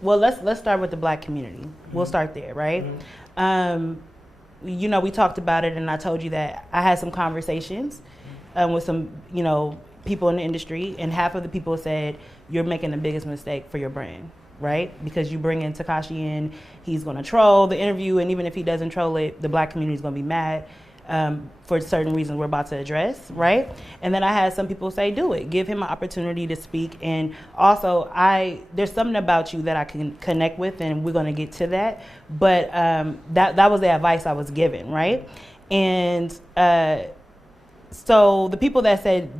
Well, let's start with the Black community. We'll start there, right? You know, we talked about it, and I told you that I had some conversations with some, you know, people in the industry, and half of the people said you're making the biggest mistake for your brand, right? Because you bring in Tekashi in, he's going to troll the interview, and even if he doesn't troll it, the Black community is going to be mad for certain reasons we're about to address, right? And then I had some people say, do it. Give him an opportunity to speak. And also, there's something about you that I can connect with, and we're going to get to that. But that was the advice I was given, right? And so the people that said,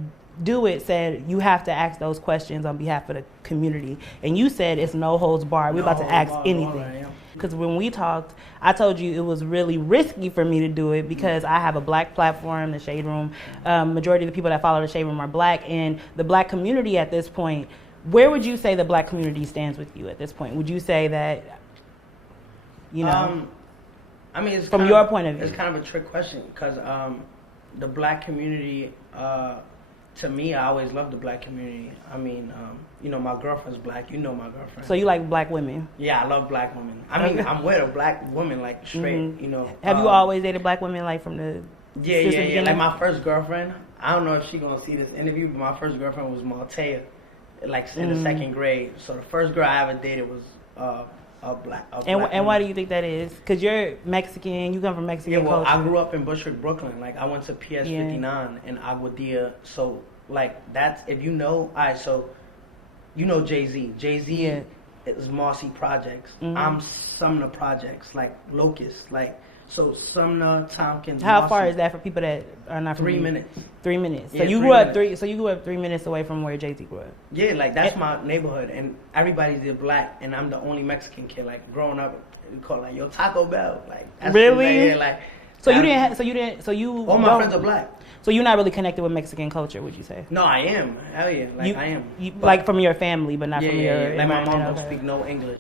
do it, said you have to ask those questions on behalf of the community. And you said it's no holds barred. We're about to ask anything. Because when we talked, I told you it was really risky for me to do it because I have a Black platform, the Shade Room. Majority of the people that follow the Shade Room are Black. And the Black community at this point, where would you say the Black community stands with you at this point? Would you say that, you know, I mean, it's from your point of view? It's kind of a trick question because the Black community, to me, I always loved the Black community. I mean, you know, my girlfriend's Black. You know my girlfriend. So you like Black women? Yeah, I love Black women. I mean, I'm with a Black woman, like, straight, you know. Have you always dated Black women, like, from the Yeah. Like, my first girlfriend, I don't know if she's going to see this interview, but my first girlfriend was Maltea, like, in the second grade. So the first girl I ever dated was a black and why do you think that is? Because you're Mexican, you come from Mexican culture. I grew up in Bushwick, Brooklyn. Like, I went to PS 59 in Aguadilla. So, like, that's, if you know, so, you know Jay-Z. Jay-Z is Marcy Projects. I'm Sumner Projects, like, Locust. Like, so Sumner, Tompkins, How Marcy. far is that for people that are not from 3 minutes. 3 minutes. Yeah, so you grew up 3 minutes away from where Jay-Z grew up. Yeah, like, that's my neighborhood, and everybody's there Black, and I'm the only Mexican kid. Like, growing up, we call it, like, yo, Taco Bell. Like, that's really? Yeah, like. So you All my friends are Black. So you're not really connected with Mexican culture, would you say? No, I am. Hell yeah, like, I am. Like, from your family, but not from your. Yeah. Like, my mom don't speak no English.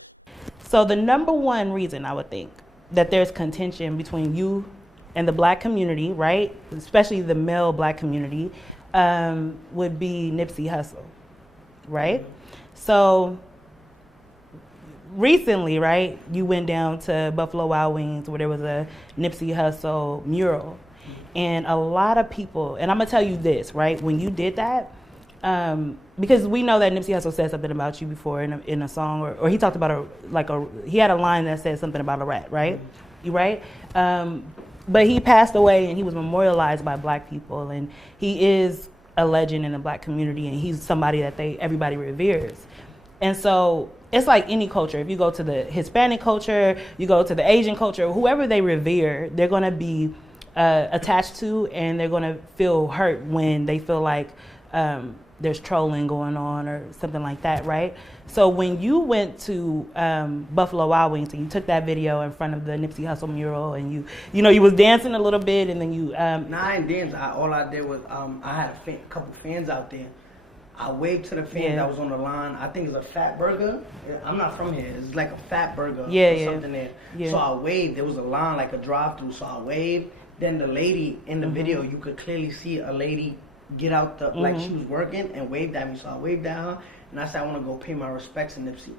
So the number one reason I would think that there's contention between you and the Black community, right, especially the male Black community, would be Nipsey Hussle, right? So recently, right, you went down to Buffalo Wild Wings where there was a Nipsey Hussle mural. And a lot of people, and I'm going to tell you this, right, when you did that, because we know that Nipsey Hussle said something about you before in a song, or he talked about he had a line that said something about a rat, right? You right? But he passed away and he was memorialized by Black people, and he is a legend in the Black community, and he's somebody that everybody reveres. And so it's like any culture. If you go to the Hispanic culture, you go to the Asian culture, whoever they revere, they're going to be attached to, and they're going to feel hurt when they feel like there's trolling going on or something like that, right? So when you went to Buffalo Wild Wings and you took that video in front of the Nipsey Hussle mural, and you was dancing a little bit, and then you Nah, I didn't dance. All I did was I had a couple fans out there. I waved to the fans that was on the line. I think it's a Fat Burger. I'm not from here. It's like a Fat Burger or something there. Yeah. So I waved. There was a line, like a drive-through. So I waved. Then the lady in the video, you could clearly see a lady get out like she was working and waved at me. So I waved at her, and I said, I want to go pay my respects to Nipsey.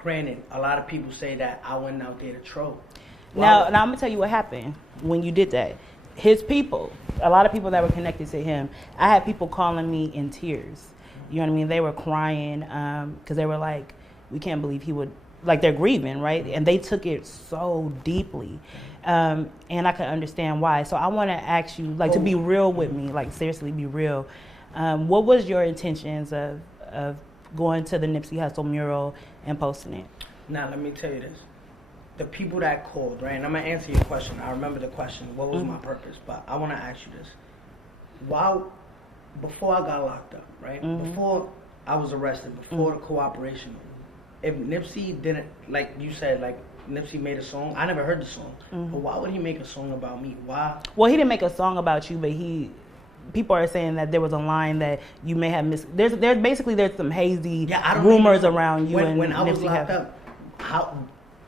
Granted, a lot of people say that I went out there to troll. Now I'm going to tell you what happened when you did that. His people, a lot of people that were connected to him, I had people calling me in tears. You know what I mean? They were crying because they were like, we can't believe he would, like, they're grieving, right? And they took it so deeply. And I can understand why. So I want to ask you, like, to be real with me, like, seriously be real. What was your intentions of going to the Nipsey Hussle mural and posting it? Now, let me tell you this. The people that called, right, and I'm going to answer your question. I remember the question, what was my purpose? But I want to ask you this. Before I got locked up, right, before I was arrested, before the cooperation, if Nipsey didn't, like you said, like, Nipsey made a song. I never heard the song. But why would he make a song about me? Why? Well, he didn't make a song about you, but people are saying that there was a line that you may have missed. There's some hazy rumors around you. When I was locked up,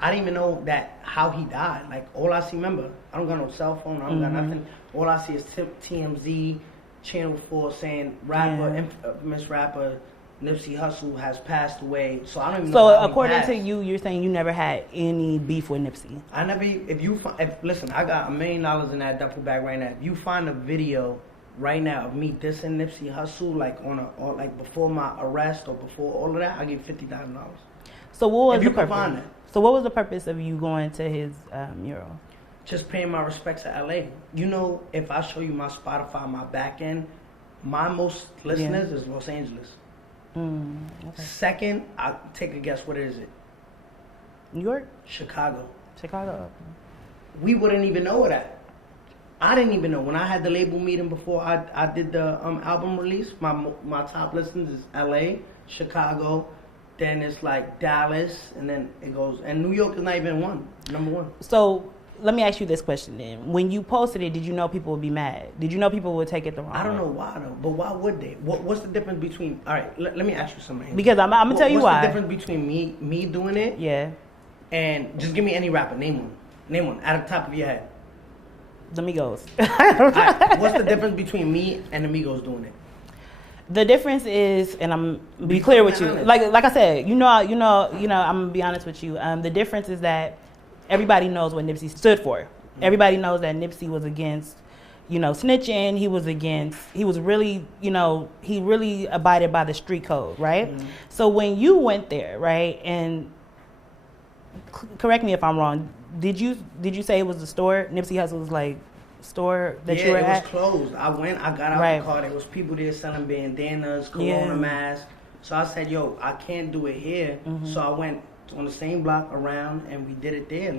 I didn't even know how he died. Like, all I see, remember, I don't got no cell phone. I don't got nothing. All I see is TMZ, Channel 4 saying rapper, infamous rapper Nipsey Hussle has passed away, so I don't even know. So how he according passed. to you, you're saying you never had any beef with Nipsey. I never. Listen, I got $1 million in that duffel bag right now. If you find a video right now of me dissing Nipsey Hussle, like like before my arrest or before all of that, I give $50,000. So what was the purpose? So what was the purpose of you going to his mural? Just paying my respects to LA. You know, if I show you my Spotify, my back end, my most listeners is Los Angeles. Okay. Second, I take a guess. What is it? New York? Chicago. Chicago. We wouldn't even know that. I didn't even know. When I had the label meeting before I did the album release, my top listeners is LA, Chicago, then it's like Dallas, and then it goes. And New York is not even number one. So let me ask you this question then. When you posted it, did you know people would be mad? Did you know people would take it the wrong way? I don't know why though, but why would they? What's the difference between? All right, let me ask you something. Because I'm gonna tell you why. What's the difference between me doing it? Yeah. And just give me any rapper. Name one out of the top of your head. The Migos. Right, what's the difference between me and the Migos doing it? The difference is, and I'm be clear with you. Like I said, you know, I'm gonna be honest with you. The difference is that everybody knows what Nipsey stood for. Mm-hmm. Everybody knows that Nipsey was against, snitching. He was really, he really abided by the street code, right? Mm-hmm. So when you went there, right, and correct me if I'm wrong, did you say it was the store? Nipsey Hussle's store that you were at? Yeah, it was closed. I got out the car. There was people there selling bandanas, Corona masks. So I said, yo, I can't do it here. Mm-hmm. So I went on the same block around and we did it there.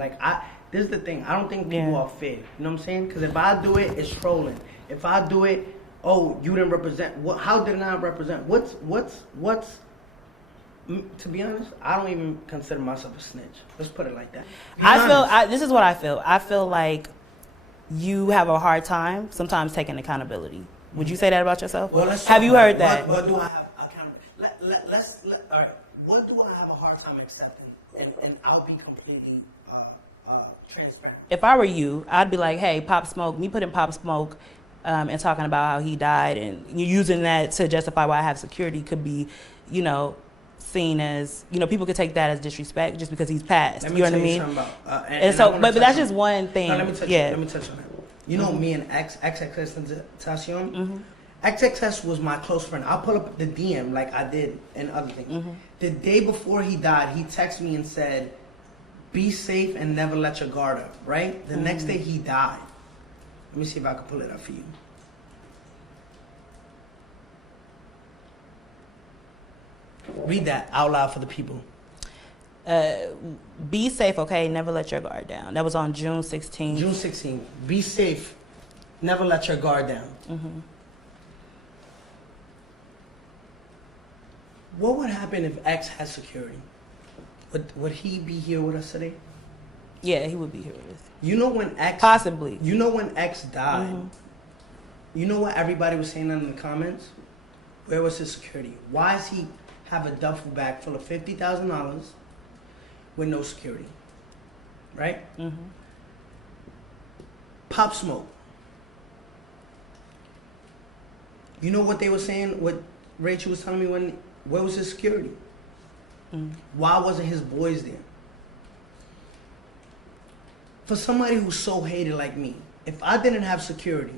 This is the thing. I don't think people are fair. You know what I'm saying? Because if I do it, it's trolling. If I do it, oh, you didn't represent. How did I represent? What's to be honest, I don't even consider myself a snitch. Let's put it like that. This is what I feel. I feel like you have a hard time sometimes taking accountability. Would you say that about yourself? Well, have you heard that? What do I have accountability? All right. What do I have a hard time accepting? And I'll be completely transparent. If I were you, I'd be like, hey, Pop Smoke, me putting Pop Smoke and talking about how he died and you using that to justify why I have security could be, seen as, people could take that as disrespect just because he's passed. You know what I mean? But that's just one thing. No, let me touch on that. You know, me and XXXTentacion? Mm-hmm. XXX was my close friend. I'll pull up the DM like I did and other things. Mm-hmm. The day before he died, he texted me and said, be safe and never let your guard up, right? The next day he died. Let me see if I can pull it up for you. Read that out loud for the people. Be safe, okay? Never let your guard down. That was on June 16th. June 16th. Be safe. Never let your guard down. Mm-hmm. What would happen if X had security? Would he be here with us today? Yeah, he would be here with us. You know when X... Possibly. You know when X died? Mm-hmm. You know what everybody was saying in the comments? Where was his security? Why does he have a duffel bag full of $50,000 with no security? Right? Mm-hmm. Pop Smoke. You know what they were saying? What Rachel was telling me where was his security? Mm-hmm. Why wasn't his boys there? For somebody who's so hated like me, if I didn't have security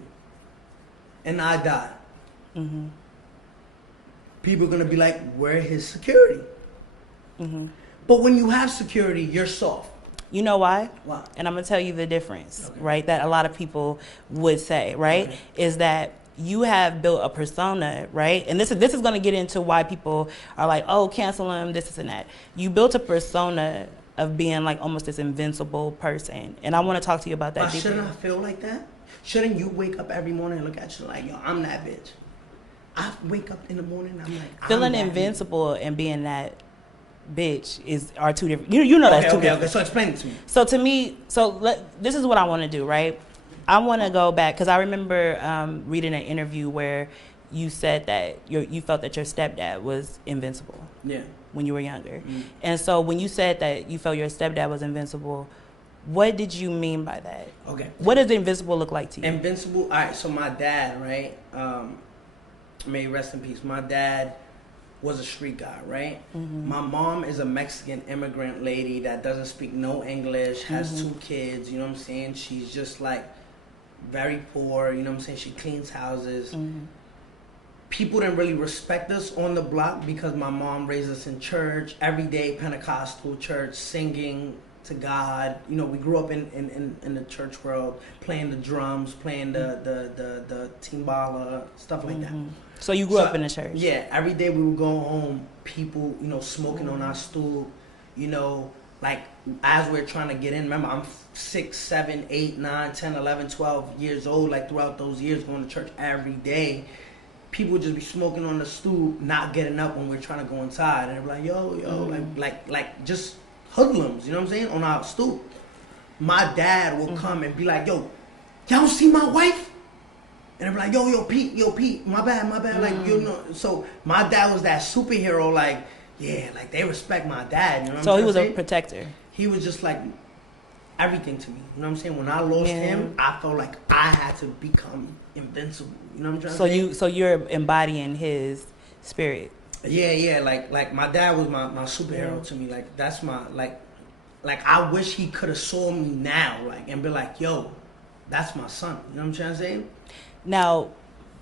and I died, mm-hmm. people are going to be like, where's his security? Mm-hmm. But when you have security, you're soft. You know why? Why? And I'm going to tell you the difference, right? That a lot of people would say, right? Okay. Is that you have built a persona, right? And this is going to get into why people are like, oh, cancel him, this and that. You built a persona of being like almost this invincible person. And I want to talk to you about that. Shouldn't I feel like that? Shouldn't you wake up every morning and look at you like, yo, I'm that bitch? I wake up in the morning, I'm like, feeling invincible and being that bitch are two different. You know that's two different. Okay. So explain it to me. So to me, this is what I want to do, right? I want to go back because I remember reading an interview where you said that you felt that your stepdad was invincible. Yeah. When you were younger, and so when you said that you felt your stepdad was invincible, what did you mean by that? Okay. What does invincible look like to you? Invincible. All right. So my dad, right? May he rest in peace. My dad was a street guy, right? My mom is a Mexican immigrant lady that doesn't speak no English, has 2 kids, you know what I'm saying? She's just like very poor, you know what I'm saying? She cleans houses. People didn't really respect us on the block because my mom raised us in church, every day Pentecostal church, singing to God. You know, we grew up in the church world, playing the drums, playing the timbala, stuff like that. So you grew up in the church? Yeah, every day we would go home, people, you know, smoking on our stool, you know, like as we're trying to get in. Remember, I'm 6, 7, 8, 9, 10, 11, 12 years old, like throughout those years going to church every day. People would just be smoking on the stool, not getting up when we're trying to go inside. And they're like, yo, like just hoodlums, you know what I'm saying, on our stoop. My dad will come and be like, yo, y'all see my wife? And I'm like, yo, Pete, my bad, like, you know. So my dad was that superhero, like, yeah, like they respect my dad, you know what I'm saying? So he was a protector. He was just like everything to me, you know what I'm saying? When I lost him, I felt like I had to become invincible, you know what I'm trying to say? So you're embodying his spirit. Yeah, like my dad was my superhero to me, like that's my, like I wish he could have saw me now, like, and be like, yo, that's my son, you know what I'm trying to say? Now,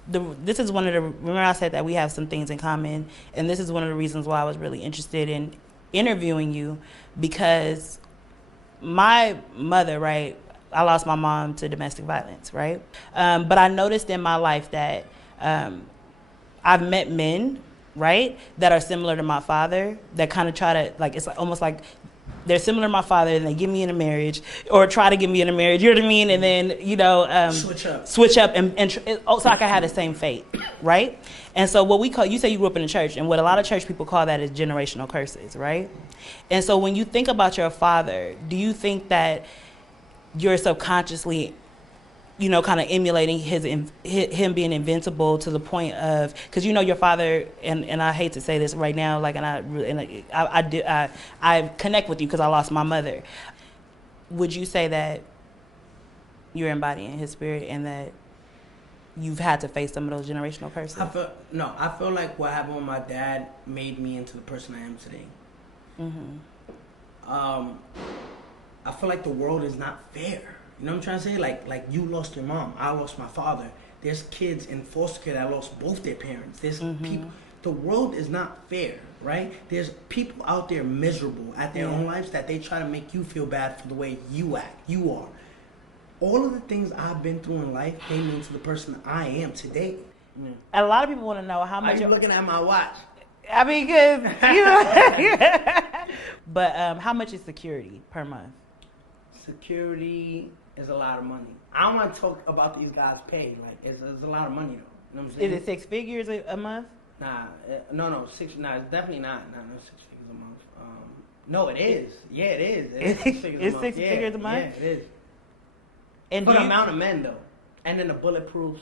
this is one of the, remember I said that we have some things in common, and this is one of the reasons why I was really interested in interviewing you, because my mother, right, I lost my mom to domestic violence, right? But I noticed in my life that I've met men, right, that are similar to my father, that kind of try to, like, it's almost like they're similar to my father and they get me in a marriage or try to get me in a marriage, you know what I mean? And then, you know, switch up and so I can have the same fate, right? And so what we call, you say you grew up in a church, and what a lot of church people call that is generational curses, right? And so when you think about your father, do you think that you're subconsciously, you know, kind of emulating him being invincible to the point of, because you know your father, and I hate to say this right now, like, and I connect with you because I lost my mother. Would you say that you're embodying his spirit and that you've had to face some of those generational curses? I feel like what happened with my dad made me into the person I am today. I feel like the world is not fair. You know what I'm trying to say? Like you lost your mom, I lost my father. There's kids in foster care that lost both their parents. There's people. The world is not fair, right? There's people out there miserable at their own lives that they try to make you feel bad for the way you act. You are. All of the things I've been through in life made me into the person I am today. A lot of people want to know how much. Are you looking at my watch? I mean, because you know. But how much is security per month? Security is a lot of money. I don't want to talk about these guys' pay. Like, it's a lot of money, though. You know what I'm saying? Is it 6 figures a month? Nah, no, it's definitely not. Nah, no, 6 figures a month. No, it is. Yeah, it is. It's 6 figures a month. 6 figures a month? Yeah, it is. And for the amount of men, though. And then the bulletproofs.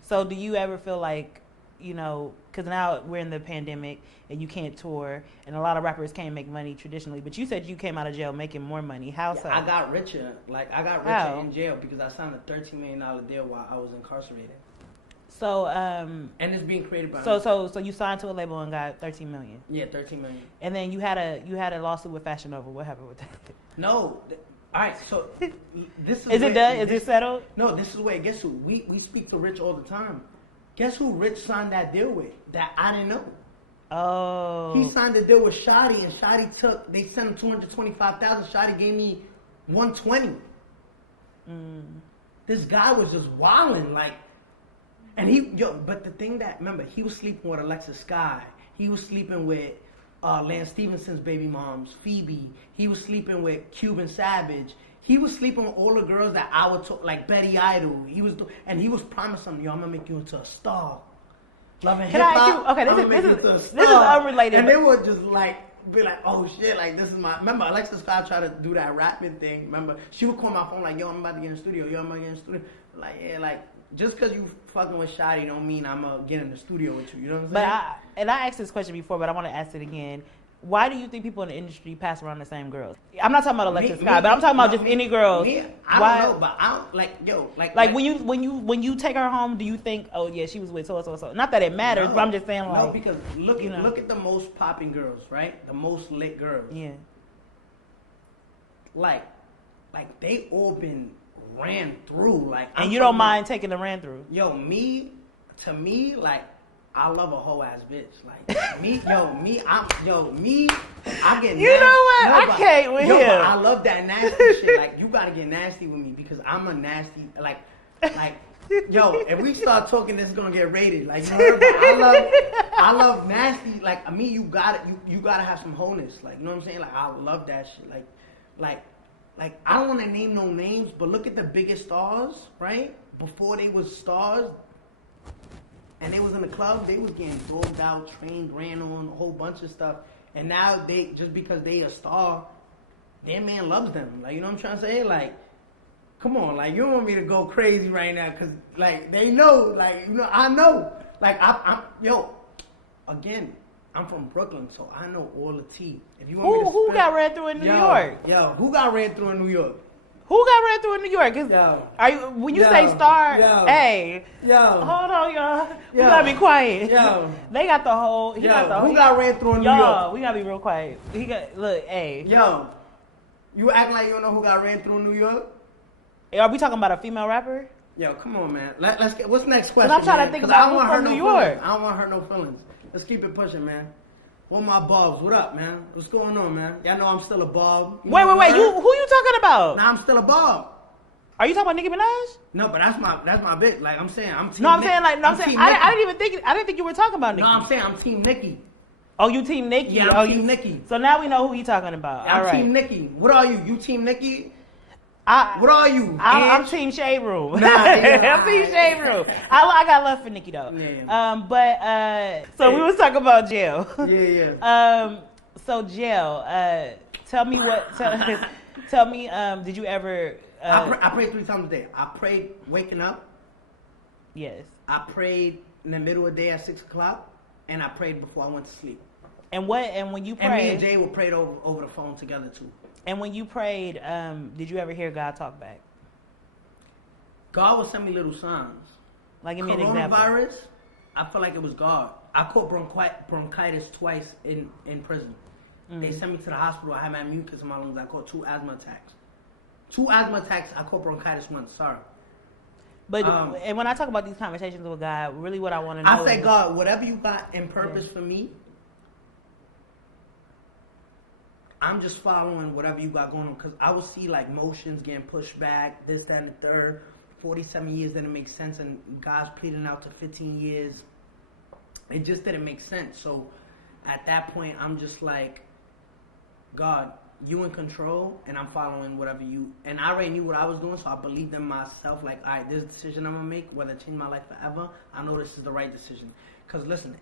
So do you ever feel like, you know, because now we're in the pandemic and you can't tour, and a lot of rappers can't make money traditionally, but you said you came out of jail making more money. How so? I got richer. Like, I got richer in jail because I signed a $13 million deal while I was incarcerated. So, and it's being created by So you signed to a label and got $13 million. Yeah, $13 million. And then you had a lawsuit with Fashion Nova. What happened with that? No. All right, so this is it done? Is it settled? No, this is where, guess who? We speak to Rich all the time. Guess who Rich signed that deal with that I didn't know? Oh. He signed the deal with Shotty, and Shotty they sent him $225,000. Shotty gave me $120. This guy was just wilding, like, and but the thing that, remember, he was sleeping with Alexis Sky. He was sleeping with Lance Stevenson's baby moms, Phoebe. He was sleeping with Cuban Savage. He was sleeping with all the girls that I would talk, like Betty Idol. He was promising them, yo, I'm gonna make you into a star. Loving hip hop. Okay, this is unrelated. And they would just be like, oh shit, like this is my. Remember, Alexis Scott tried to do that rapping thing. Remember, she would call my phone like, yo, I'm about to get in the studio. Yo, I'm about to get in the studio. Like, yeah, like just because you fucking with Shotty don't mean I'm gonna get in the studio with you. You know what I'm saying? But I asked this question before, but I want to ask it again. why do you think people in the industry pass around the same girls? I'm not talking about Alexis Scott, but I'm talking about just any girls. I don't know, but I don't like when you take her home, do you think, oh yeah, she was with so? Not that it matters, but I'm just saying like no, because look at the most popping girls, right? The most lit girls. Yeah. Like they all been ran through. Like, and you don't mind taking the ran through. Yo, to me, like, I love a whole ass bitch. Like I get nasty. You know what? I can't with him. But I love that nasty shit. Like, you gotta get nasty with me because I'm a nasty like yo, if we start talking, this is gonna get rated. Like, you know, I love nasty. Like, me, you gotta have some wholeness. Like, you know what I'm saying? Like, I love that shit. Like I don't want to name no names, but look at the biggest stars, right? Before they was stars, and they was in the club, they was getting dogged out, trained, ran on, a whole bunch of stuff. And now they, just because they a star, their man loves them. Like, you know what I'm trying to say? Like, come on, like, you don't want me to go crazy right now, because, like, they know, like, you know, I know. Like, again, I'm from Brooklyn, so I know all the tea. If you want me to who got ran through in New York? Yo, who got ran through in New York? Who got ran through in New York? When you say star, hey, hold on, y'all. We gotta be quiet. They got the whole. Who got ran through in New York? We gotta be real quiet. Hey. Yo, you act like you don't know who got ran through in New York? Are we talking about a female rapper? Yo, come on, man. Let's get. What's next question? I'm trying to think about who's from New York. I don't want to hurt no feelings. Let's keep it pushing, man. What my bobs? What up, man? What's going on, man? Y'all know I'm still a bob. Wait. Who you talking about? Nah, I'm still a bob. Are you talking about Nicki Minaj? No, but that's my bitch. Like, I'm saying, I'm team. I didn't think you were talking about Nicki. No, I'm saying I'm team Nicki. Oh, you team Nicki? Yeah, I'm team Nicki. So now we know who you talking about. Yeah, I'm team Nicki. What are you? You team Nicki? What are you? I'm team Shade Room. I'm team Shade Room. I got love for Nicki though. Yeah. So we was talking about jail. Yeah. So jail. Tell me Tell me. Did you ever? I prayed 3 times a day. I prayed waking up. Yes. I prayed in the middle of the day at 6 o'clock, and I prayed before I went to sleep. And when you prayed, and me and Jay would pray over the phone together too. And when you prayed, did you ever hear God talk back? God would send me little signs. Like, give me an example. Coronavirus, I feel like it was God. I caught bronchitis twice in prison. Mm-hmm. They sent me to the hospital. I had my mucus in my lungs. I caught 2 asthma attacks. 2 asthma attacks. I caught bronchitis once. Sorry. But and when I talk about these conversations with God, really what I want to know I say, God, whatever you got in purpose for me, I'm just following whatever you got going on, because I will see like motions getting pushed back, this, that, and the third. 47 years didn't make sense, and God's pleading out to 15 years. It just didn't make sense. So at that point, I'm just like, God, you in control, and I'm following whatever you. And I already knew what I was doing, so I believed in myself. Like, all right, this decision I'm gonna make, whether it change my life forever, I know this is the right decision. Because listen,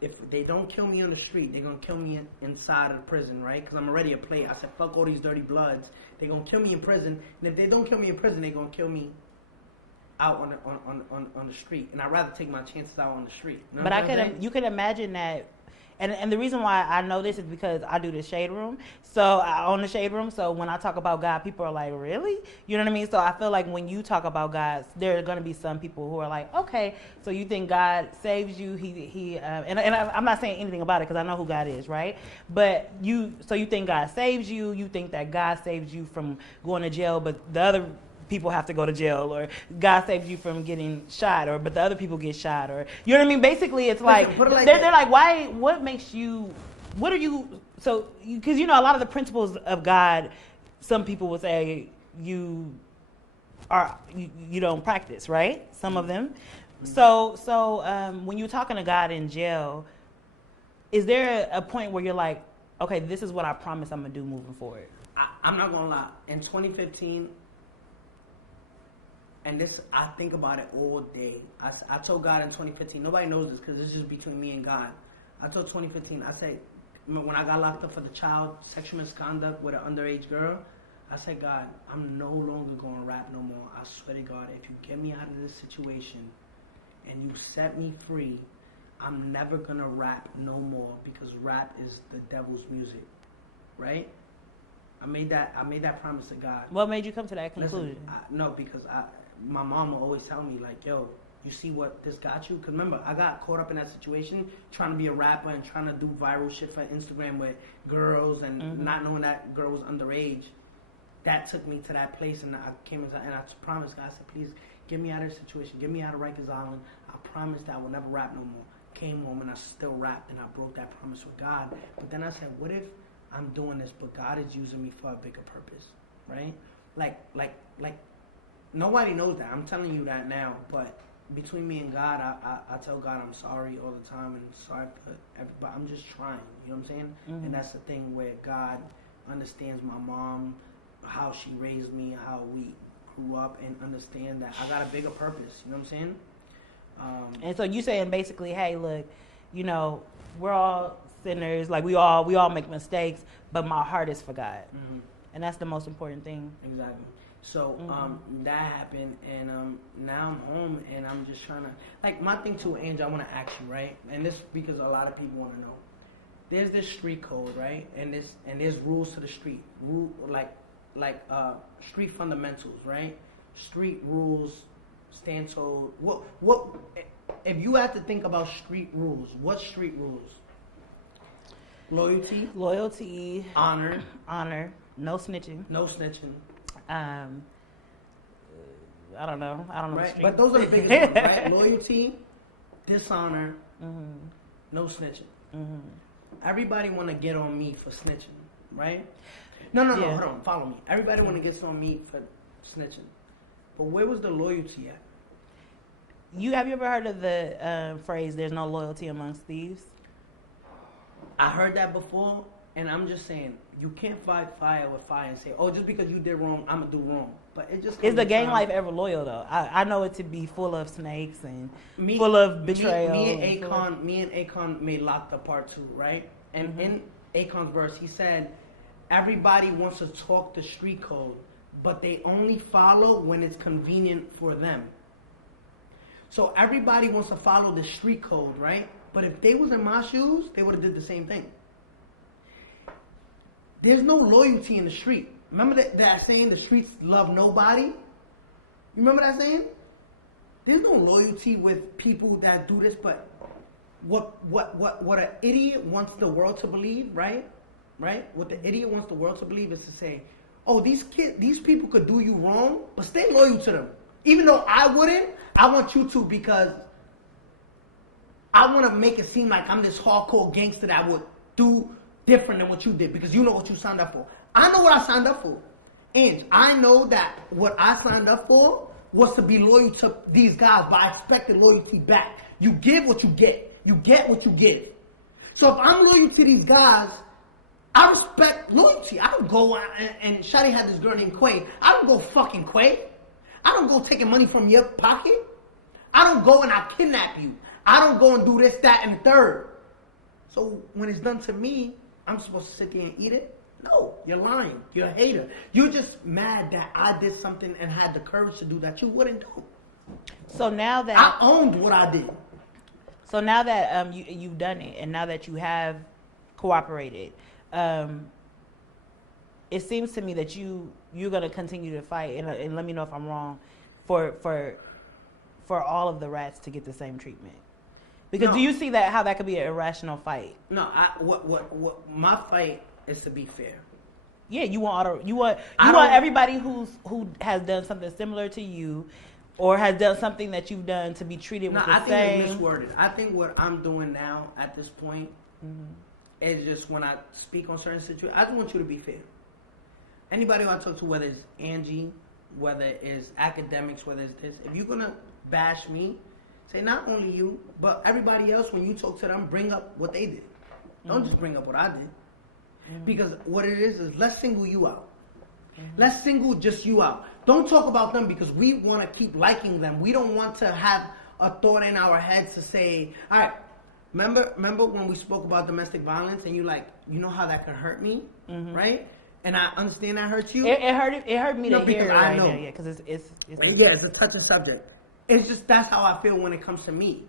if they don't kill me on the street, they're going to kill me inside of the prison, right? Because I'm already a player. I said, fuck all these dirty bloods. They're going to kill me in prison. And if they don't kill me in prison, they're going to kill me out on the street. And I'd rather take my chances out on the street. You know but you could imagine that. And the reason why I know this is because I do the Shade Room. So I own the Shade Room. So when I talk about God, people are like, really? You know what I mean? So I feel like when you talk about God, there are going to be some people who are like, okay, so you think God saves you? I'm not saying anything about it because I know who God is, right? But you think God saves you? You think that God saves you from going to jail, but the other people have to go to jail, or God saves you from getting shot, but the other people get shot, or you know what I mean? Basically, it's like they're like, why? What makes you? What are you? So because a lot of the principles of God, some people will say you don't practice, right? Some of them. So when you're talking to God in jail, is there a point where you're like, okay, this is what I promise I'm gonna do moving forward? I'm not gonna lie. In 2015. And this, I think about it all day. I told God in 2015, nobody knows this because it's just between me and God. I told 2015, I said, when I got locked up for the child sexual misconduct with an underage girl, I said, God, I'm no longer going to rap no more. I swear to God, if you get me out of this situation and you set me free, I'm never gonna rap no more because rap is the devil's music, right? I made that promise to God. What made you come to that conclusion? Listen, because my mom will always tell me like, yo, you see what this got you? Because remember, I got caught up in that situation trying to be a rapper and trying to do viral shit for Instagram with girls and not knowing that girl was underage. That took me to that place, and I came and I promised God, I said, please get me out of this situation, get me out of Rikers Island. I promised that I will never rap no more. Came home and I still rapped, and I broke that promise with God. But then I said, what if I'm doing this, but God is using me for a bigger purpose, right? Like nobody knows that. I'm telling you that now, but between me and God, I tell God I'm sorry all the time and sorry for everybody. I'm just trying, you know what I'm saying? And that's the thing where God understands my mom, how she raised me, how we grew up, and understand that I got a bigger purpose, you know what I'm saying? And so you saying basically, hey, look, you know, we're all sinners, like we all make mistakes, but my heart is for God. And that's the most important thing. Exactly. So that happened, and now I'm home, and I'm just trying to, like, my thing too, Angie, I want to ask you, right? And this because a lot of people want to know. There's this street code, right? And there's rules to the street, street fundamentals, right? Street rules stand told. What if you had to think about street rules? What street rules? Loyalty, honor, no snitching. I don't know. Right, but those are the biggest ones, right? Loyalty, dishonor, no snitching. Everybody want to get on me for snitching, right? No, hold on, follow me. Everybody want to get on me for snitching, but where was the loyalty at? Have you ever heard of the phrase "there's no loyalty amongst thieves"? I heard that before, and I'm just saying, you can't fight fire with fire and say, oh, just because you did wrong, I'm going to do wrong. But it just... Is the gang life ever loyal, though? I know it to be full of snakes and full of betrayal. Me and Akon made Locked Up Part 2, right? And in Akon's verse, he said, everybody wants to talk the street code, but they only follow when it's convenient for them. So everybody wants to follow the street code, right? But if they was in my shoes, they would have did the same thing. There's no loyalty in the street. Remember that saying, the streets love nobody? You remember that saying? There's no loyalty with people that do this, but what an idiot wants the world to believe, right? Right? What the idiot wants the world to believe is to say, oh, these people could do you wrong, but stay loyal to them. Even though I wouldn't, I want you to, because I want to make it seem like I'm this hardcore gangster that would do different than what you did, because you know what you signed up for. I know what I signed up for. And I know that what I signed up for was to be loyal to these guys, but I expected loyalty back. You give what you get. You get what you give. So if I'm loyal to these guys, I respect loyalty. I don't go and Shadi had this girl named Quay. I don't go fucking Quay. I don't go taking money from your pocket. I don't go and I kidnap you. I don't go and do this, that, and the third. So when it's done to me, I'm supposed to sit there and eat it? No, you're lying. You're a hater. You're just mad that I did something and had the courage to do that you wouldn't do. So now that I owned what I did. So now that you've done it, and now that you have cooperated, it seems to me that you're gonna continue to fight, and let me know if I'm wrong, for all of the rats to get the same treatment. Because do you see how that could be an irrational fight? No, what my fight is to be fair. Yeah, you want everybody who has done something similar to you, or has done something that you've done, to be treated with the same. I think it's misworded. I think what I'm doing now at this point is just when I speak on certain situations, I just want you to be fair. Anybody who I talk to, whether it's Angie, whether it's academics, whether it's this, if you're gonna bash me, say not only you, but everybody else, when you talk to them, bring up what they did. Don't just bring up what I did. Because what it is let's single you out. Let's single just you out. Don't talk about them, because we want to keep liking them. We don't want to have a thought in our heads to say, all right, remember when we spoke about domestic violence and you know how that could hurt me, right? And I understand that hurts you. It hurt me to hear it right now. Yeah, because it's a touching subject. It's just, that's how I feel when it comes to me.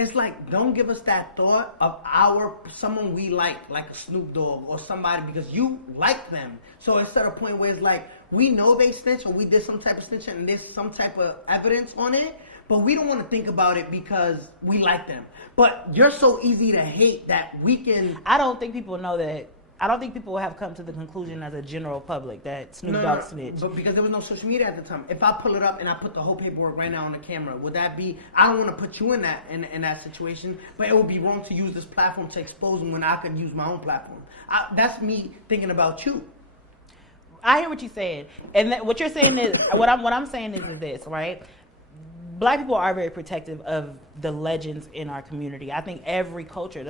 it's like, don't give us that thought of someone we like a Snoop Dogg or somebody, because you like them. So it's at a point where it's like, we know they snitch or we did some type of snitching and there's some type of evidence on it, but we don't want to think about it because we like them. But you're so easy to hate that we can... I don't think people know that. I don't think people have come to the conclusion as a general public that Snoop Dogg snitched. But because there was no social media at the time. If I pull it up and I put the whole paperwork right now on the camera, would that be... I don't want to put you in that situation, but it would be wrong to use this platform to expose them when I could use my own platform. That's me thinking about you. I hear what you're saying. And what you're saying is... What I'm saying is this, right? Black people are very protective of the legends in our community. I think every culture,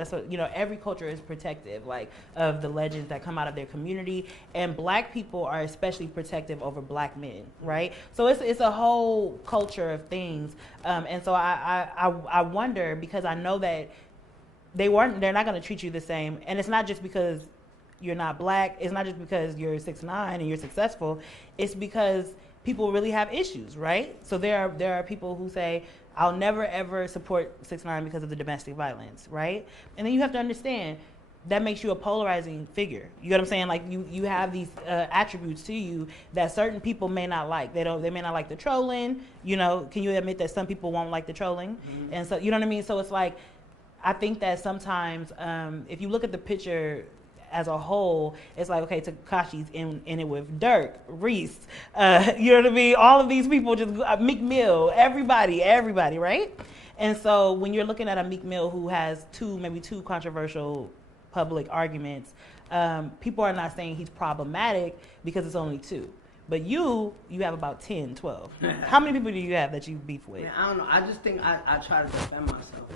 every culture is protective, like, of the legends that come out of their community. And black people are especially protective over black men, right? So it's a whole culture of things. And so I wonder, because I know that they're not going to treat you the same. And it's not just because you're not black. It's not just because you're 6ix9ine and you're successful. It's because people really have issues, right? So there are people who say, I'll never ever support 6ix9ine because of the domestic violence, right? And then you have to understand that makes you a polarizing figure. You know what I'm saying? Like, you have these attributes to you that certain people may not like. They may not like the trolling. Can you admit that some people won't like the trolling? Mm-hmm. And so, you know what I mean? So it's like, I think that sometimes if you look at the picture as a whole, it's like, okay, Tekashi's in it with Dirk, Reese, you know what I mean? All of these people, just Meek Mill, everybody, right? And so when you're looking at a Meek Mill who has maybe two controversial public arguments, people are not saying he's problematic because it's only two. But you have about 10, 12. How many people do you have that you beef with? Man, I don't know. I just think I try to defend myself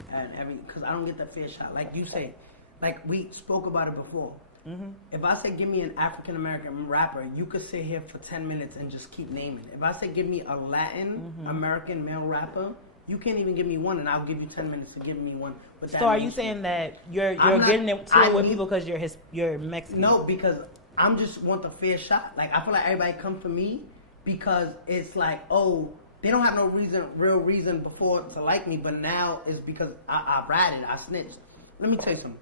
because I don't get the fair shot. Like you say, like we spoke about it before. Mm-hmm. If I say give me an African American rapper, you could sit here for 10 minutes and just keep naming. If I say give me a Latin American male rapper, you can't even give me one, and I'll give you 10 minutes to give me one. So are you saying that you're getting to it with people because you're Mexican? No, because I'm just want the fair shot. Like, I feel like everybody come for me because it's like, oh, they don't have no real reason before to like me, but now it's because I ratted, I snitched. Let me tell you something.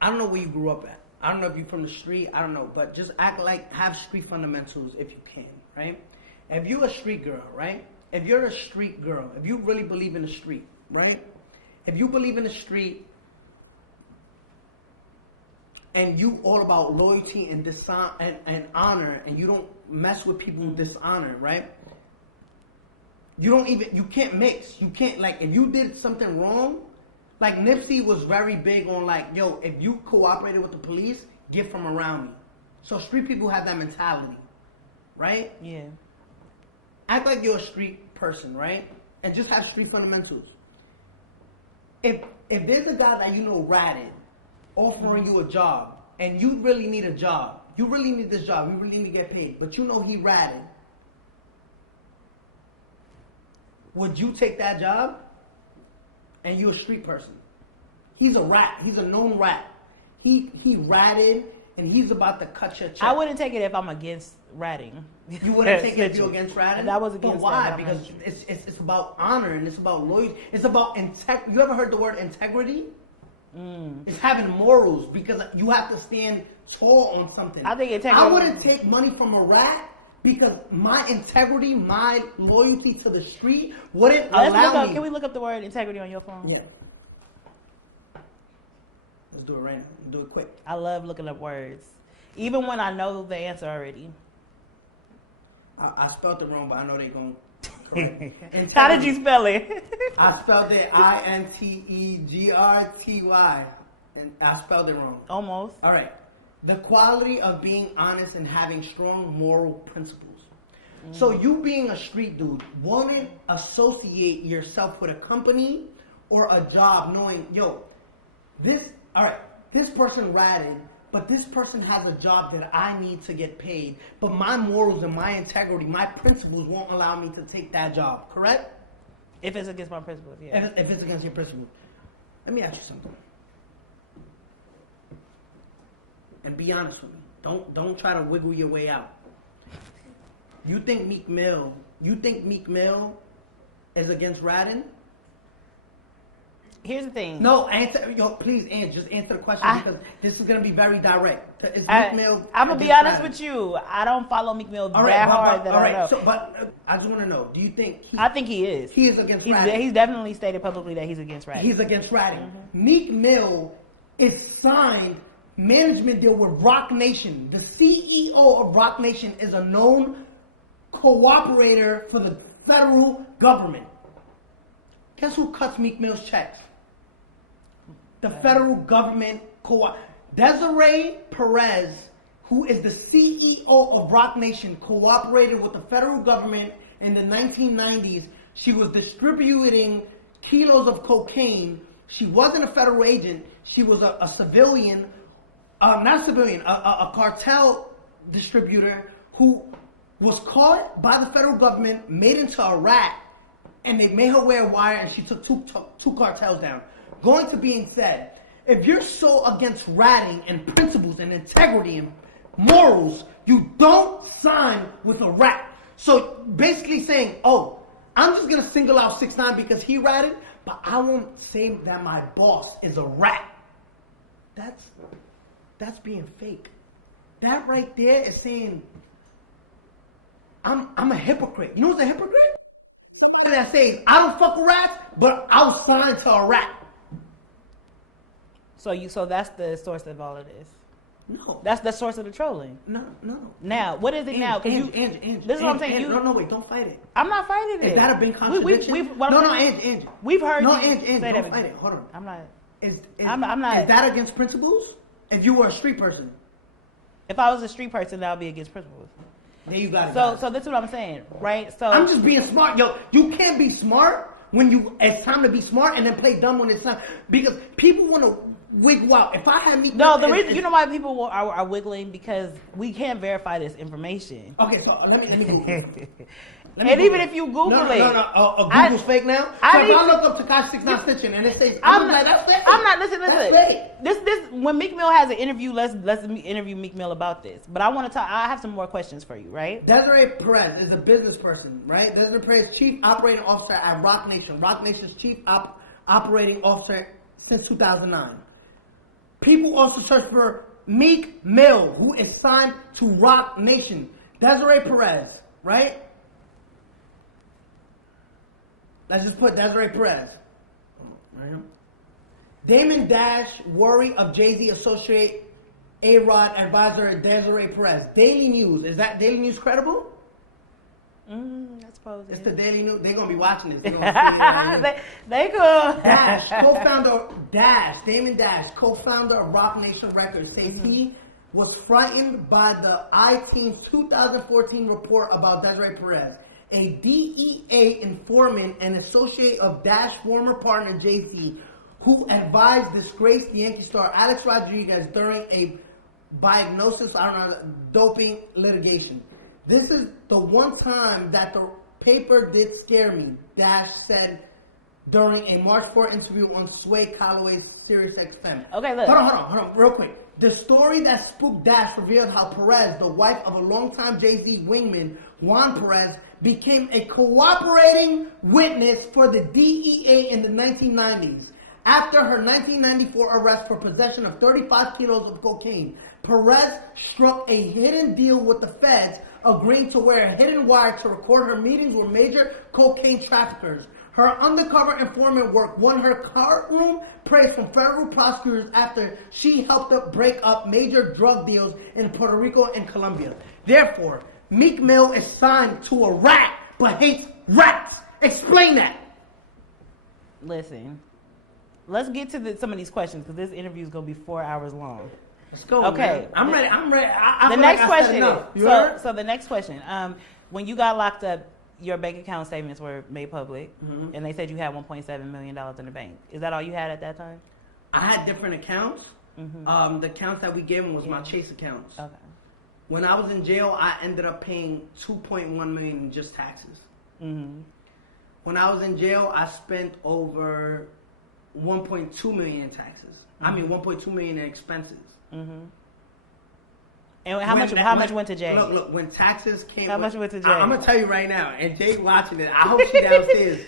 I don't know where you grew up at. I don't know if you're from the street. I don't know. But just have street fundamentals if you can, right? If you're a street girl, right? If you're a street girl, if you really believe in the street, right? If you believe in the street and you all about loyalty and and honor, and you don't mess with people who dishonor, right? You can't mix. You can't, like, if you did something wrong, like Nipsey was very big on, like, yo, if you cooperated with the police, get from around me. So street people have that mentality, right? Yeah. Act like you're a street person, right? And just have street fundamentals. If there's a guy that you know ratted, offering you a job, and you really need a job, you really need this job, you really need to get paid, but you know he ratted, would you take that job? And you're a street person. He's a rat. He's a known rat. He ratted, and he's about to cut your check. I wouldn't take it if I'm against ratting. You wouldn't take it if you're against ratting? That was against. But why? Because it's about honor, and it's about loyalty. It's about integrity. You ever heard the word integrity? It's having morals, because you have to stand tall on something. I think integrity. I wouldn't take money from a rat. Because my integrity, my loyalty to the street wouldn't allow me. Can we look up the word integrity on your phone? Yeah. Let's do it right now. Do it quick. I love looking up words. Even when I know the answer already. I spelled it wrong, but I know they're going to correct it. How did you spell it? I spelled it Integrty. And I spelled it wrong. Almost. All right. The quality of being honest and having strong moral principles. So you being a street dude, wouldn't associate yourself with a company or a job knowing, yo, this person ratted, but this person has a job that I need to get paid, but my morals and my integrity, my principles won't allow me to take that job, correct? If it's against my principles, yeah. If it's against your principles. Let me ask you something. And be honest with me. Don't try to wiggle your way out. You think Meek Mill is against ratting? Here's the thing. No, please, just answer the question because this is gonna be very direct. Is Meek Mill? I'm gonna be honest with you. I don't follow Meek Mill that hard. I know. So, but I just want to know: do you think? I think he is. He is against ratting. He's definitely stated publicly that he's against ratting. He's against ratting. Meek Mill is signed management deal with Roc Nation. The CEO of Roc Nation is a known cooperator for the federal government. Guess who cuts Meek Mill's checks? The federal government Desiree Perez, who is the CEO of Roc Nation, cooperated with the federal government in the 1990s. She was distributing kilos of cocaine. She wasn't a federal agent. She was a civilian, a cartel distributor who was caught by the federal government, made into a rat, and they made her wear a wire, and she took two cartels down. Going to being said, if you're so against ratting and principles and integrity and morals, you don't sign with a rat. So basically saying, oh, I'm just going to single out 6ix9ine because he ratted, but I won't say that my boss is a rat. That's being fake. That right there is saying, I'm a hypocrite. You know what's a hypocrite? That says, I don't fuck with rats, but I was signed to a rat. So that's the source of all of this. No, that's the source of the trolling. No. Now, what is it now? Angie, this is what I'm saying. No, wait, don't fight it. I'm not fighting it. Is that a big contradiction? Angie. We've heard. No, Angie, don't fight it. Hold on. I'm not. I'm not. Is that against principles? If you were a street person. If I was a street person, that would be against principles. There you got it. So that's what I'm saying, right? So I'm just being smart, yo. You can't be smart when it's time to be smart, and then play dumb when it's time, because people want to wiggle out. If I had me, the reason you know why people are wiggling, because we can't verify this information. Okay, so let me Google. Even if you Google it, Google's fake now. If I look up Tekashi 6ix9ine Snitching and it says, that's fake. I'm not. Listen. This when Meek Mill has an interview, let's interview Meek Mill about this. But I want to talk. I have some more questions for you, right? Desiree Perez is a business person, right? Desiree Perez, Chief Operating Officer at Roc Nation. Roc Nation's Chief Operating Officer since 2009. People also search for Meek Mill, who is signed to Roc Nation. Desiree Perez, right? Let's just put Desiree Perez. Right. Damon Dash, worry of Jay-Z associate A-Rod advisor Desiree Perez. Daily News. Is that Daily News credible? I suppose it's the Daily News. They're going to be watching this. They could. Dash, Damon Dash, co-founder of Roc Nation Records, says he was frightened by the I-Team's 2014 report about Desiree Perez, a DEA informant and associate of Dash former partner Jay-Z, who advised disgraced Yankee star Alex Rodriguez during a doping litigation. This is the one time that the paper did scare me, Dash said during a March 4 interview on Sway Calloway's Sirius XM. Okay, look. Hold on, real quick. The story that spooked Dash revealed how Perez, the wife of a longtime Jay-Z wingman, Juan Perez, became a cooperating witness for the DEA in the 1990s. After her 1994 arrest for possession of 35 kilos of cocaine, Perez struck a hidden deal with the feds, agreeing to wear a hidden wire to record her meetings with major cocaine traffickers. Her undercover informant work won her courtroom praise from federal prosecutors after she helped to break up major drug deals in Puerto Rico and Colombia. Therefore, Meek Mill is signed to a rat but hates rats. Explain that. Listen, let's get to some of these questions because this interview is going to be 4 hours long. Let's go. Okay, man. I'm ready. The next question. So the next question. When you got locked up, your bank account statements were made public, and they said you had $1.7 million in the bank. Is that all you had at that time? I had different accounts. The accounts that we gave them was my Chase accounts. Okay. When I was in jail, I ended up paying $2.1 million in just taxes. When I was in jail, I spent over $1.2 million in taxes. I mean, $1.2 million in expenses. And how much went to Jay? Look, when taxes came... How much went to Jay? I'm going to tell you right now, and Jay watching it, I hope she downstairs.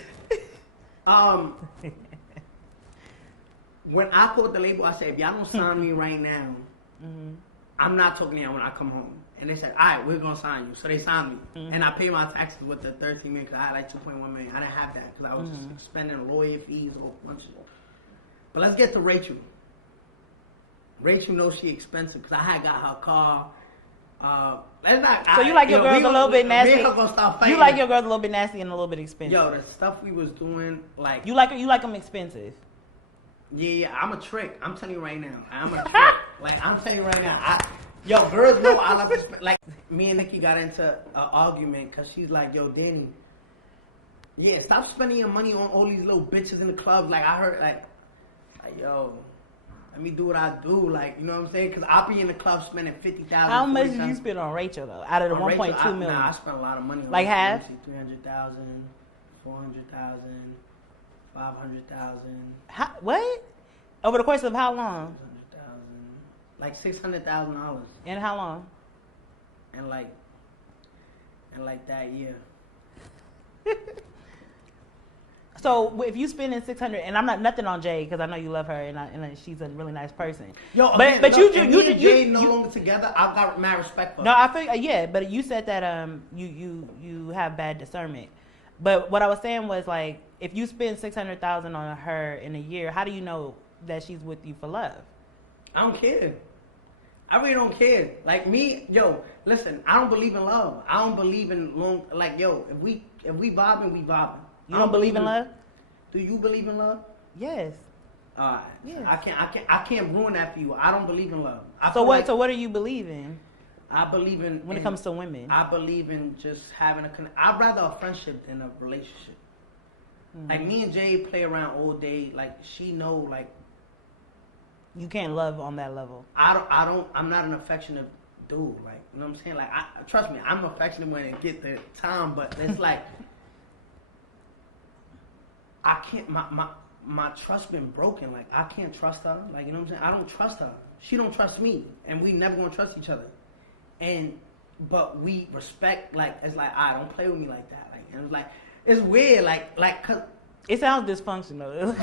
when I called the label, I said, if y'all don't sign me right now, I'm not talking to y'all when I come home. And they said, all right, we're going to sign you. So they signed me. And I paid my taxes with the 13 million because I had like 2.1 million. I didn't have that because I was just spending lawyer fees, a whole bunch of stuff. But let's get to Rachel. Rachel knows she expensive because I had got her car. Let's not. So you like your girls a little bit nasty? You like your girls a little bit nasty and a little bit expensive? Yo, the stuff we was doing, like you like them expensive. Yeah, I'm a trick. I'm telling you right now, I'm a trick. Like I'm telling you right now, yo, girls know I love to spend. Like me and Nikki got into an argument because she's like, yo, Danny, yeah, stop spending your money on all these little bitches in the club. Like I heard, like yo. Let me do what I do, like, you know what I'm saying? Because I'll be in the club spending $50,000. How much did you spend on Rachel, though, out of the 1.2 million? Nah, I spent a lot of money on like half? 300,000, 400,000, 500,000. What? Over the course of how long? 600,000. Like $600,000. And how long? And like that year. So if you spending 600, and I'm not nothing on Jay because I know you love her and she's a really nice person. Yo, but look, you Jay no longer together. I've got mad respect for her. No, I feel yeah, but you said that you have bad discernment. But what I was saying was like if you spend 600,000 on her in a year, how do you know that she's with you for love? I don't care. I really don't care. Like me, yo, listen, I don't believe in love. I don't believe in long. Like yo, if we vibing, we vibing. You don't believe in love? Do you believe in love? Yes. Alright. Yes. I can't ruin that for you. I don't believe in love. So what do you believe in? I believe in when it comes to women. I believe in just having I'd rather a friendship than a relationship. Like me and Jay play around all day. Like she know like you can't love on that level. I'm not an affectionate dude. Like you know what I'm saying? Like trust me, I'm affectionate when I get the time, but it's like I can't, my trust been broken. Like, I can't trust her. Like, you know what I'm saying? I don't trust her. She don't trust me. And we never gonna trust each other. But we respect, like, it's like, don't play with me like that. Like, and it's like, it's weird. Cause it sounds dysfunctional.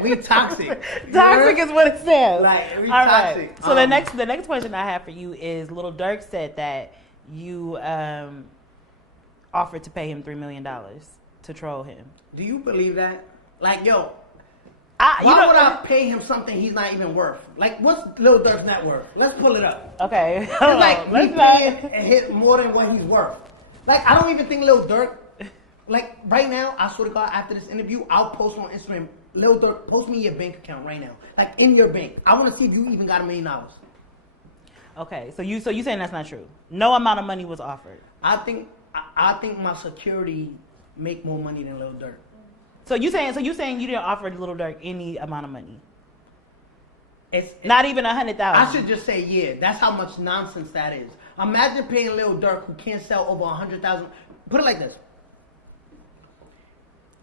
we toxic. Toxic is what it sounds. Like, we all toxic. Right. So the next question I have for you is Lil Durk said that you offered to pay him $3 million to troll him. Do you believe that? Like, yo, why would I pay him something he's not even worth? Like, what's Lil Durk's net worth? Let's pull it up. Okay. It's like he paying and hit more than what he's worth. Like, I don't even think Lil Durk, like, right now, I swear to God, after this interview, I'll post on Instagram, Lil Durk, post me your bank account right now. Like, in your bank. I want to see if you even got $1 million. Okay, so you saying that's not true? No amount of money was offered. I think my security make more money than Lil Durk. So you saying you didn't offer Lil Durk any amount of money? It's not even 100,000. I should just say yeah. That's how much nonsense that is. Imagine paying Lil Durk who can't sell over 100,000. Put it like this.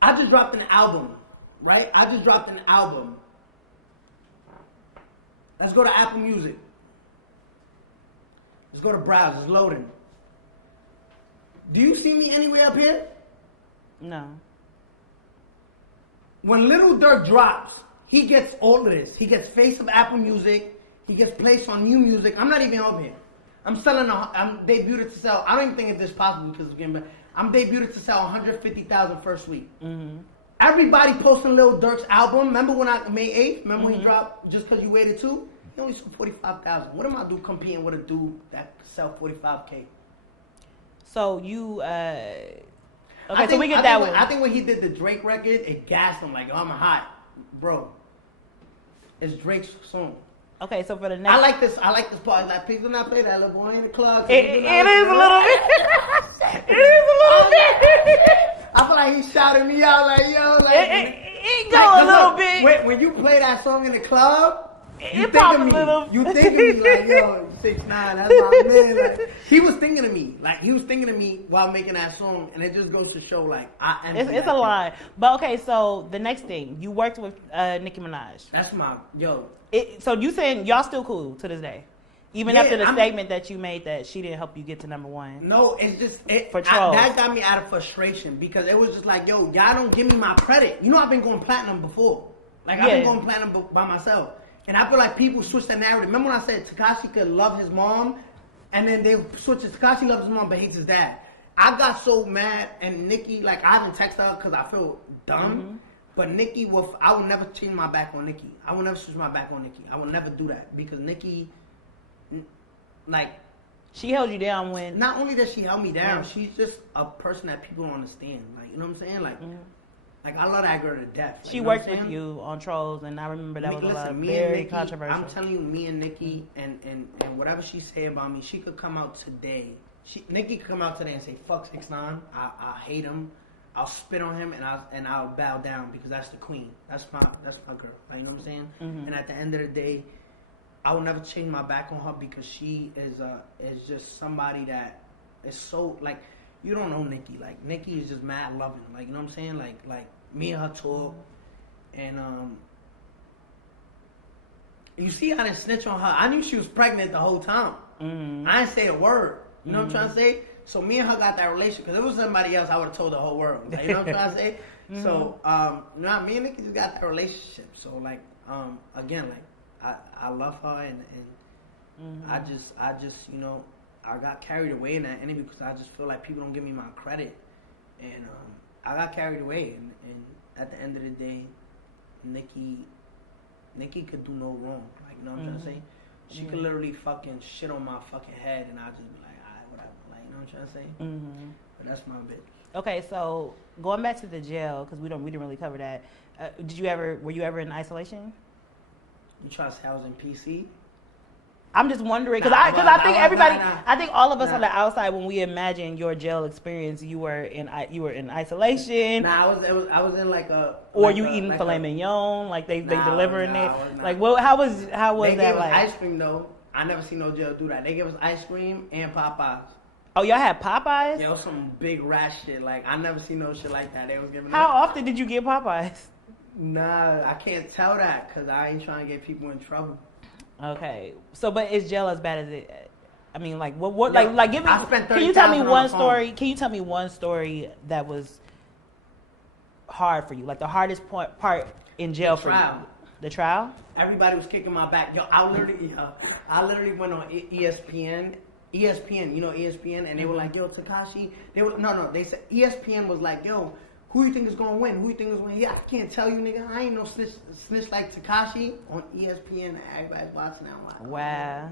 I just dropped an album, right? Let's go to Apple Music. Let's go to browse. It's loading. Do you see me anywhere up here? No. When Lil Durk drops, he gets all of this. He gets face of Apple Music. He gets placed on New Music. I'm not even up here. I'm debuted to sell. I don't even think it's this possible because I'm debuted to sell 150,000 first week. Mm-hmm. Everybody posting Lil Durk's album. Remember when May 8th? Remember when he dropped Just Cause You Waited Too? He only sold 45,000. What am I doing competing with a dude that sell 45K? So you okay, so we get that one. I think when he did the Drake record, it gassed him like, oh, I'm hot. Bro, it's Drake's song. Okay, so for the next... I like this part. Like, please do not play that little boy in the club. It is a little bit. It is a little bit. I feel like he's shouting me out like, yo. Like, it go a little bit. When you play that song in the club, you think of me. You think of me like, yo, 6ix9ine, that's my man. Like, he was thinking of me. Like, he was thinking of me while making that song, and it just goes to show, like, it's a lie. But okay, so the next thing, you worked with Nicki Minaj. That's my yo. So you saying y'all still cool to this day, even after the statement that you made that she didn't help you get to #1? No, it's just for trolls. That got me out of frustration because it was just like, yo, y'all don't give me my credit. You know, I've been going platinum before. Like, I've been going platinum by myself. And I feel like people switch the narrative. Remember when I said Tekashi could love his mom, and then they switch it. Tekashi loves his mom but hates his dad. I got so mad, and Nicki, like, I haven't texted her because I feel dumb. But Nicki, I would never change my back on Nicki. I would never switch my back on Nicki. I would never do that because Nicki, like, she held you down when. Not only does she held me down, she's just a person that people don't understand. Like, you know what I'm saying? Like, like I love that girl to death. Like, she worked with you on Trolls, and I remember that was very controversial. I'm telling you, me and Nicki, and whatever she say about me, she could come out today. Nicki could come out today and say, "Fuck 6ix9ine. I hate him. I'll spit on him, and I'll bow down because that's the queen. That's my girl. Like, you know what I'm saying? And at the end of the day, I will never change my back on her because she is just somebody that is so, like, you don't know Nicki. Like, Nicki is just mad loving. Like, you know what I'm saying? Like me and her talk, and you see, I didn't snitch on her. I knew she was pregnant the whole time. I didn't say a word. You know what I'm trying to say? So me and her got that relationship. Because if it was somebody else, I would have told the whole world. Like, you know what I'm trying to say? So, me and Nicki just got that relationship. So, like, again, like, I love her, and I just, you know, I got carried away in that interview because I just feel like people don't give me my credit. And I got carried away. And at the end of the day, Nicki could do no wrong. Like, you know what I'm trying to say? She could literally fucking shit on my fucking head, and I'll just be like, alright, whatever. Like, you know what I'm trying to say? But that's my bitch. Okay, so going back to the jail, because we didn't really cover that. Were you ever in isolation? You try to say I was in PC? I'm just wondering, because I think I think all of us on the outside, when we imagine your jail experience, you were in isolation. Nah, I was in like a. Or you eating filet mignon, like they delivering it. Like, well, how was they that gave like? Us ice cream though. I never seen no jail do that. They gave us ice cream and Popeyes. Oh, y'all had Popeyes? Yeah, it was some big rat shit. Like, I never seen no shit like that. They was giving. How often did you get Popeyes? Nah, I can't tell that because I ain't trying to get people in trouble. Okay, so but is jail as bad as it? I mean, like what? Yo, like give me. I spent can you tell me one story? Can you tell me one story that was hard for you? Like the hardest part in jail for you? The trial. Everybody was kicking my back. Yo, I literally went on ESPN. ESPN, you know ESPN, and they were like, "Yo, Tekashi." They said ESPN was like, "Yo, who you think is gonna win? Who you think is gonna win?" Yeah, I can't tell you, nigga. I ain't no snitch like Tekashi on ESPN. Everybody's watching that one. Wow.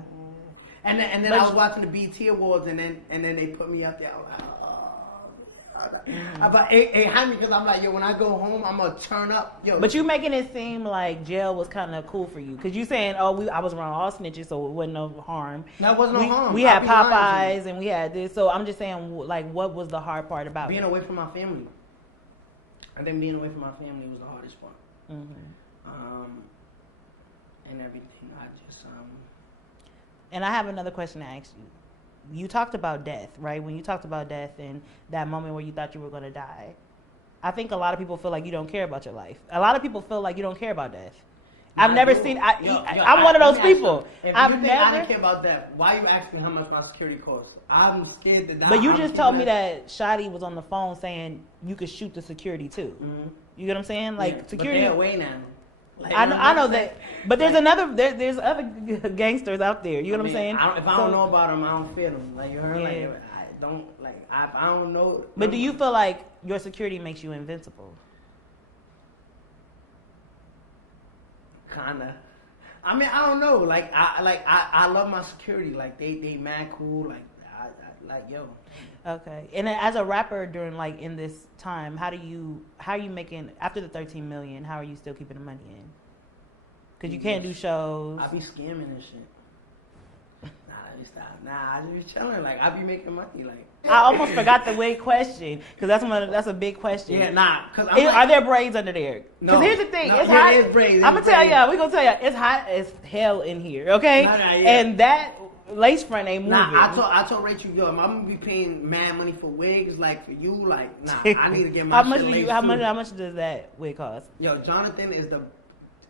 And then I was watching the BET Awards, and then they put me up there. I was like, but it had me because I'm like, yo, when I go home, I'm gonna turn up. Yo. But you making it seem like jail was kind of cool for you because you saying, oh, I was around all snitches, so it wasn't no harm. That wasn't no harm. We had Popeyes and we had this, so I'm just saying, like, what was the hard part about being away from my family? I think being away from my family was the hardest part. And everything. And I have another question to ask you. You talked about death, right? When you talked about death and that moment where you thought you were going to die, I think a lot of people feel like you don't care about your life. A lot of people feel like you don't care about death. I've never seen. I'm one of those people. I didn't care about that. Why you asking me how much my security costs? I'm scared to die. But you just told me that Shotty was on the phone saying you could shoot the security too. You get what I'm saying? Like security. But they're away now. Like, I know that, but there's there's other gangsters out there. You know what I'm saying? If I don't know about them, I don't fear them. Like you heard, like I don't know. But do you feel like your security makes you invincible? Kinda. I mean, I don't know. I love my security. Like they mad cool. Like yo. Okay. And then as a rapper during in this time, how are you making after the 13 million? How are you still keeping the money in? Because you can't do shows. I be scamming and shit. Nah, I just be chilling. Like I be making money. Like I almost forgot the wig question because that's a big question. Yeah, nah. Cause are there braids under there? Because here's the thing, it's hot. I'm gonna tell y'all. We gonna tell y'all it's hot as hell in here. Okay, and that lace front ain't moving. Nah, I told Rachel, yo, I'm gonna be paying mad money for wigs, like for you, I need to get my how much does that wig cost? Yo, Jonathan is the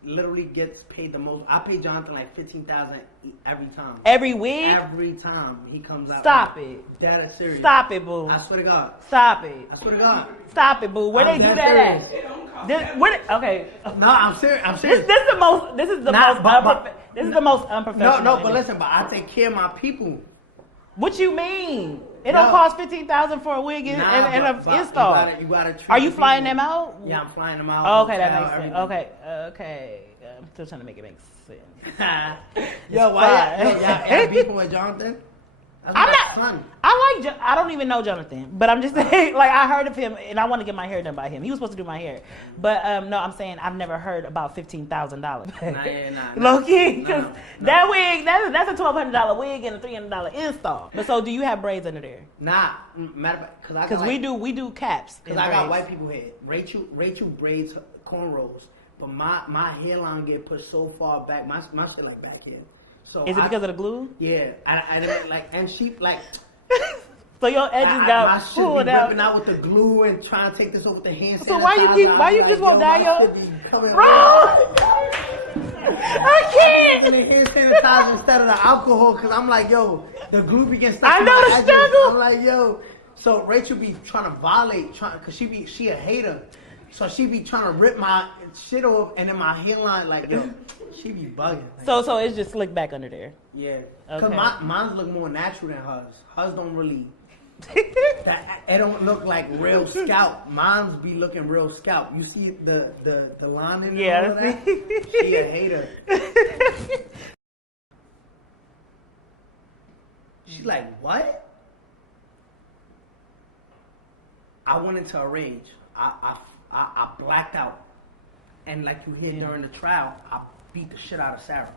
literally gets paid the most. I pay Jonathan like $15,000 every time. Every week? Every time he comes out. Stop it. That is serious. Stop it, boo. I swear to God. Stop it. I swear to God. Stop it, boo. Where they do that at? Okay. No, I'm serious. I'm serious. This is the most. This is the most unprofessional. No, but listen. But I take care of my people. What you mean? It don't cost $15,000 for a wig and an install. You gotta Are you flying them out? Yeah, I'm flying them out. Oh, okay, that makes sense. Okay. I'm still trying to make it make sense. Yo, why? Y'all beefing with Jonathan? I'm not. Son. I don't even know Jonathan, but I'm just saying. Like I heard of him, and I want to get my hair done by him. He was supposed to do my hair, but no, I'm saying I've never heard about $15,000. Nah. Low key, because that wig, that's a $1,200 wig and a $300 install. But so, do you have braids under there? Nah, matter of fact, because we do caps. Because I got white people hair. Rachel braids cornrows, but my hairline get pushed so far back. My shit like back here. So is it because of the glue? Yeah, I didn't like, and she like. So your edges got pulled out. Ripping out with the glue and trying to take this over with the hand sanitizer. So why you just won't dye your? Bro, I can't. And the hand sanitizer instead of the alcohol, because I'm like, yo, the glue begins. I know the struggle. I'm like, yo. So Rachel be trying to violate, because she a hater. So she be trying to rip my shit off, and then my hairline, like, yo, she be bugging. Like, so it's just slick back under there. Yeah. Because mine's look more natural than hers. Hers don't really, it don't look like real scalp. Mine's be looking real scalp. You see the line in there? Yeah, that? She a hater. She's like, what? I went into a rage. I blacked out, and like you hear during the trial, I beat the shit out of Sarah.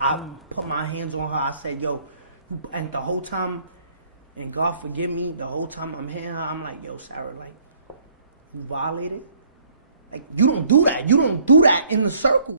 I put my hands on her. I said, yo, and the whole time, and God forgive me, the whole time I'm hitting her, I'm like, yo, Sarah, like, you violated? Like, you don't do that. You don't do that in the circle.